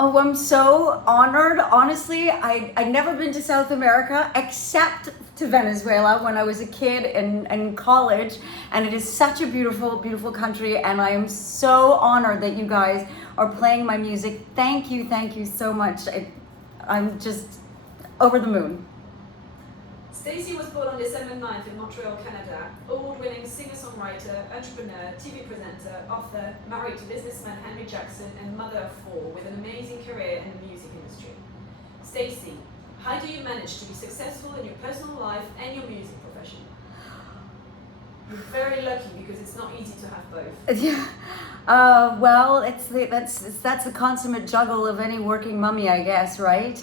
Oh, I'm so honored. Honestly, I'd never been to South America except to Venezuela when I was a kid in college. And it is such a beautiful, beautiful country. And I am so honored that you guys are playing my music. Thank you so much. I'm just over the moon. Stacey was born on December 9th in Montreal, Canada. Award-winning singer-songwriter, entrepreneur, TV presenter, author, married to businessman Henry Jackson, and mother of 4 with an amazing career in the music industry. Stacey, how do you manage to be successful in your personal life and your music profession? You're very lucky because it's not easy to have both. Yeah. Well, that's the consummate juggle of any working mummy, I guess, right?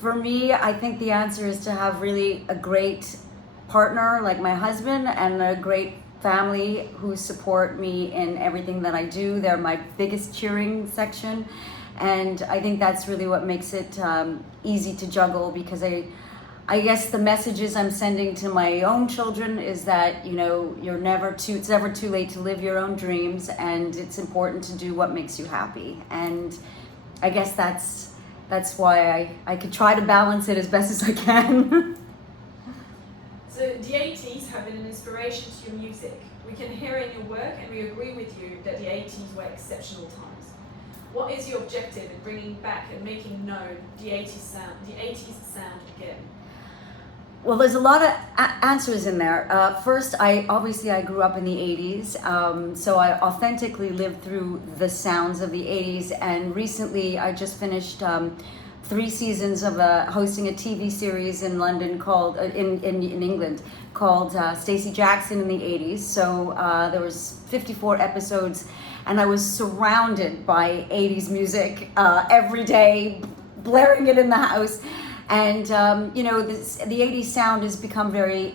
For me, I think the answer is to have really a great partner like my husband and a great family who support me in everything that I do. They're my biggest cheering section. And I think that's really what makes it easy to juggle, because I guess the messages I'm sending to my own children is that, it's never too late to live your own dreams, and it's important to do what makes you happy. And I guess that's why I could try to balance it as best as I can. So the 80s have been an inspiration to your music. We can hear in your work, and we agree with you that the 80s were exceptional times. What is your objective in bringing back and making known the 80s sound again? Well, there's a lot of answers in there. First, I grew up in the 80s, so I authentically lived through the sounds of the 80s. And recently, I just finished 3 seasons of hosting a TV series in London called in England called Stacey Jackson in the 80s. So there was 54 episodes, and I was surrounded by 80s music every day, blaring it in the house. And the 80s sound has become very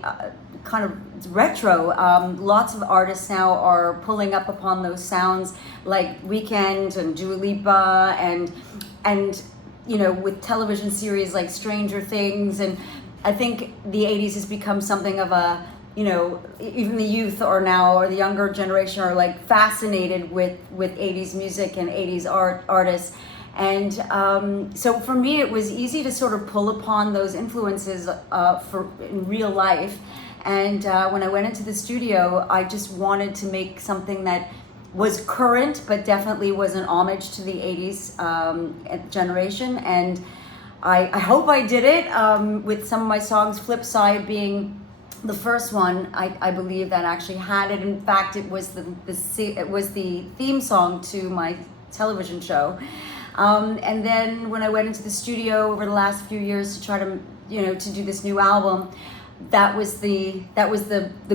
kind of retro. Lots of artists now are pulling up upon those sounds, like Weeknd and Dua Lipa, and with television series like Stranger Things. And I think the 80s has become something of a, even the youth or the younger generation are like fascinated with 80s music and 80s artists. And so for me, it was easy to sort of pull upon those influences in real life. And when I went into the studio, I just wanted to make something that was current, but definitely was an homage to the 80s generation. And I hope I did it with some of my songs, Flip Side being the first one, I believe, that actually had it. In fact, it was the theme song to my television show. And then when I went into the studio over the last few years to try to, to do this new album, that was the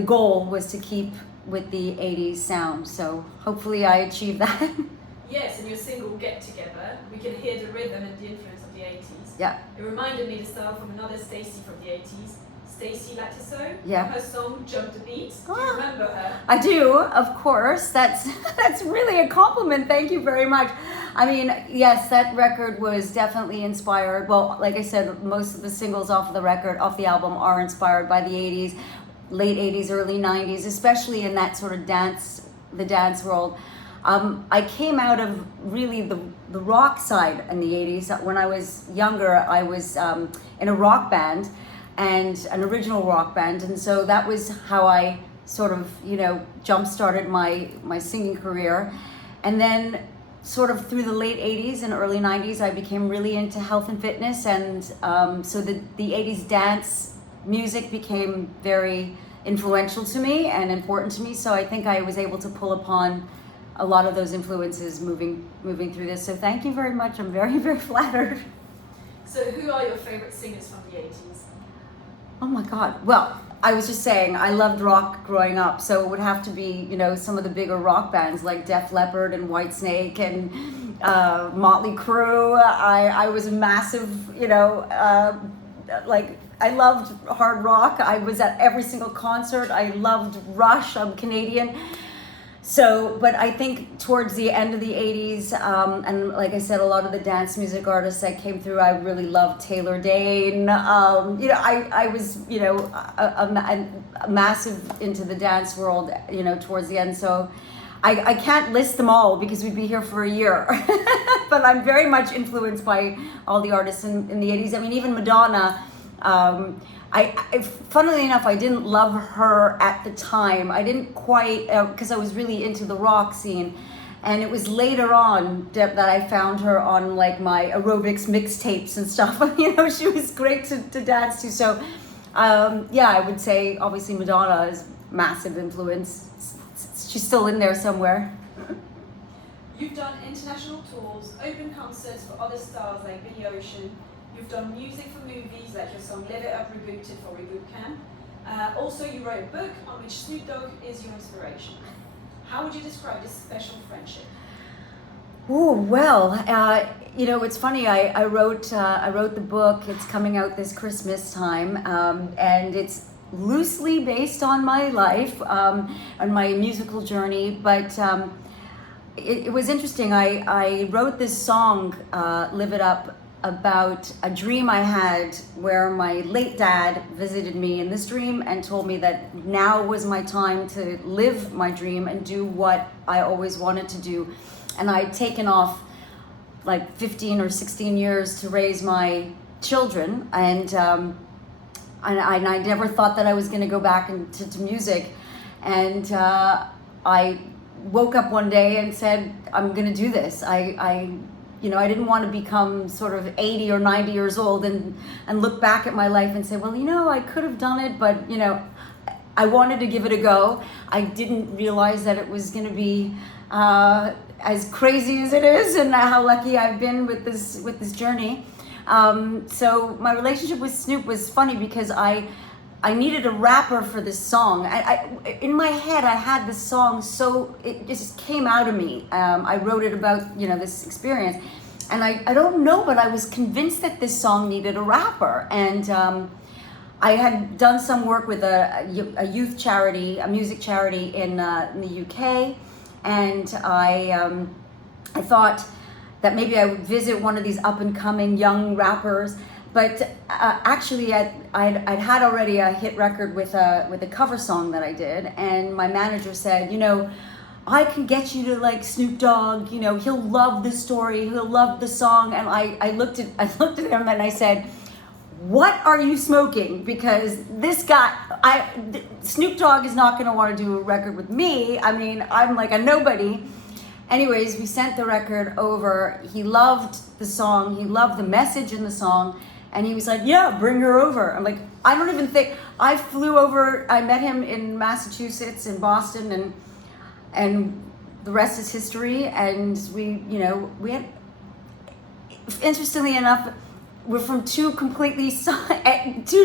goal, was to keep with the 80s sound. So hopefully I achieved that. Yes, in your single Get Together, we can hear the rhythm and the influence of the 80s. Yeah. It reminded me to start from another Stacey from the 80s, Stacey Lattiso. Yeah. Her song Jump the Beat. Do you remember her? I do, of course. That's really a compliment. Thank you very much. I mean, yes, that record was definitely inspired. Well, like I said, most of the singles off the album are inspired by the 80s, late 80s, early 90s, especially in that sort of the dance world. I came out of really the rock side in the 80s. When I was younger, I was in a rock band, and an original rock band. And so that was how I sort of, jump-started my singing career. And then sort of through the late 80s and early 90s, I became really into health and fitness. And so the 80s dance music became very influential to me and important to me. So I think I was able to pull upon a lot of those influences moving through this. So thank you very much. I'm very, very flattered. So who are your favorite singers from the 80s? Oh my God. Well, I was just saying, I loved rock growing up, so it would have to be, some of the bigger rock bands like Def Leppard and Whitesnake and Motley Crue. I was a massive, I loved hard rock. I was at every single concert. I loved Rush. I'm Canadian. So, but I think towards the end of the 80s, and like I said, a lot of the dance music artists that came through, I really loved Taylor Dane. I was, a massive into the dance world, towards the end. So I can't list them all because we'd be here for a year. But I'm very much influenced by all the artists in the 80s. I mean, even Madonna. Funnily enough, I didn't love her at the time. I didn't quite, because I was really into the rock scene. And it was later on that I found her on like my aerobics mixtapes and stuff. You know, she was great to dance to. So, yeah, I would say obviously Madonna is massive influence. She's still in there somewhere. You've done international tours, open concerts for other stars like Billy Ocean. You've done music for movies like your song Live It Up Rebooted for Reboot Camp. Also, you wrote a book on which Snoop Dogg is your inspiration. How would you describe this special friendship? Oh, well, you know, it's funny. I wrote the book. It's coming out this Christmas time, and it's loosely based on my life, on my musical journey. But it was interesting. I wrote this song, "Live It Up," about a dream I had where my late dad visited me in this dream and told me that now was my time to live my dream and do what I always wanted to do. And I'd taken off like 15 or 16 years to raise my children, and I never thought that I was going to go back into music. And I woke up one day and said, I'm going to do this. You know, I didn't want to become sort of 80 or 90 years old and look back at my life and say, well, you know, I could have done it, but, you know, I wanted to give it a go. I didn't realize that it was going to be as crazy as it is, and how lucky I've been with this journey. So my relationship with Snoop was funny because I needed a rapper for this song. In my head, I had this song, so it just came out of me. I wrote it about, you know, this experience. And I don't know, but I was convinced that this song needed a rapper. And I had done some work with a youth charity, a music charity in the UK. And I thought that maybe I would visit one of these up-and-coming young rappers. But actually, I'd had already a hit record with a cover song that I did, and my manager said, you know, I can get you to like Snoop Dogg. You know, he'll love the story, he'll love the song. And I looked at him and I said, what are you smoking? Because this guy, Snoop Dogg is not going to want to do a record with me. I mean, I'm like a nobody. Anyways, we sent the record over. He loved the song. He loved the message in the song. And he was like, yeah, bring her over. I'm like, I don't even think, I flew over, I met him in Massachusetts, in Boston, and the rest is history. And we had, interestingly enough, we're from two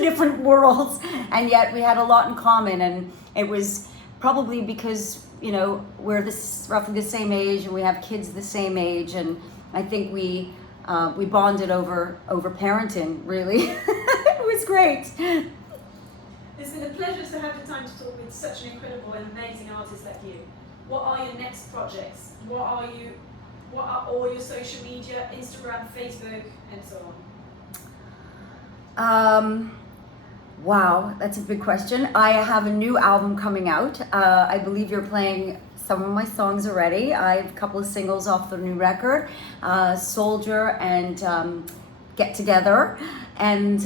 different worlds, and yet we had a lot in common. And it was probably because, you know, we're roughly the same age, and we have kids the same age. And I think we bonded over parenting, really. It was great. It's been a pleasure to have the time to talk with such an incredible and amazing artist like you. What are your next projects? What are all your social media, Instagram, Facebook, and so on? Wow, that's a big question. I have a new album coming out. I believe you're playing some of my songs already. I have a couple of singles off the new record, Soldier and Get Together. And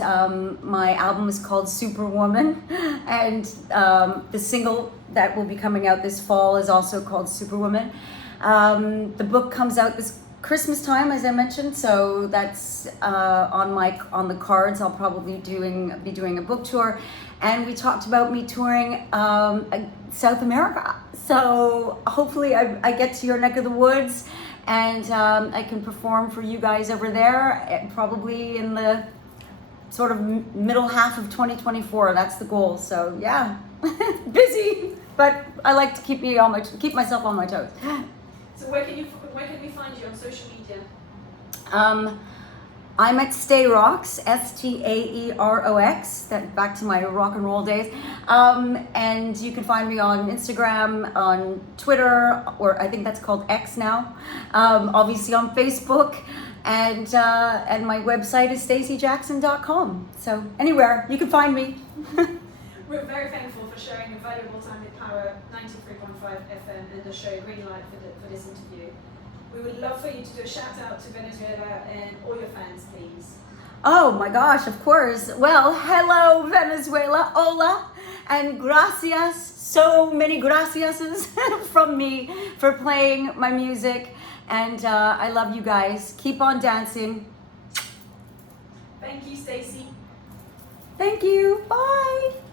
my album is called Superwoman. And the single that will be coming out this fall is also called Superwoman. The book comes out this Christmas time, as I mentioned, so that's on the cards. I'll probably be doing a book tour. And we talked about me touring South America. So hopefully I get to your neck of the woods, and I can perform for you guys over there, probably in the sort of middle half of 2024. That's the goal. So yeah, busy, but I like to keep myself on my toes. So where can we find you on social media? I'm at Stay Rocks, STAEROX. That back to my rock and roll days. And you can find me on Instagram, on Twitter, or I think that's called X now. Obviously on Facebook, and my website is staceyjackson.com. So anywhere you can find me. We're very thankful for sharing your valuable time with Power 93.5 FM and the show Green Light for this interview. We would love for you to do a shout out to Venezuela and all your fans, please. Oh my gosh, of course. Well, hello Venezuela, hola, and gracias, so many graciases from me for playing my music. And I love you guys. Keep on dancing. Thank you, Stacey. Thank you. Bye.